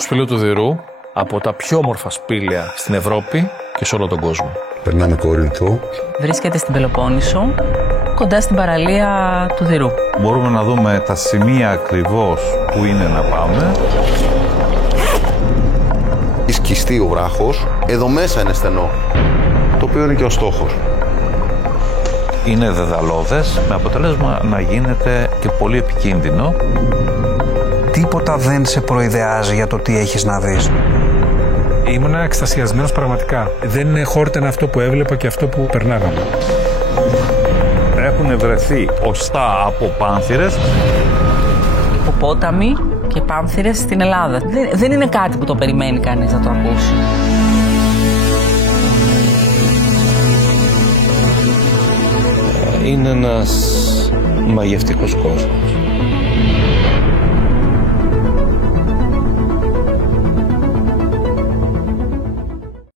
Το σπήλαιο του Δειρού, από τα πιο όμορφα σπήλαια στην Ευρώπη και σε όλο τον κόσμο. Περνάμε Κόρινθο. Βρίσκεται στην Πελοπόννησο, κοντά στην παραλία του Δειρού. Μπορούμε να δούμε τα σημεία ακριβώς που είναι να πάμε. Σκιστεί ο βράχος, εδώ μέσα είναι στενό, το οποίο είναι και ο στόχος. Είναι δεδαλώδες, με αποτέλεσμα να γίνεται και πολύ επικίνδυνο. Τίποτα δεν σε προειδεάζει για το τι έχεις να δεις. Ήμουν εκστασιασμένος πραγματικά. Δεν χόρτανε αυτό που έβλεπα και αυτό που περνάγαμε. Έχουν βρεθεί οστά από πάνθυρες. Υποπόταμοι και πάνθυρες στην Ελλάδα. Δεν είναι κάτι που το περιμένει κανείς να το ακούσει. Είναι ένας μαγευτικός κόσμος.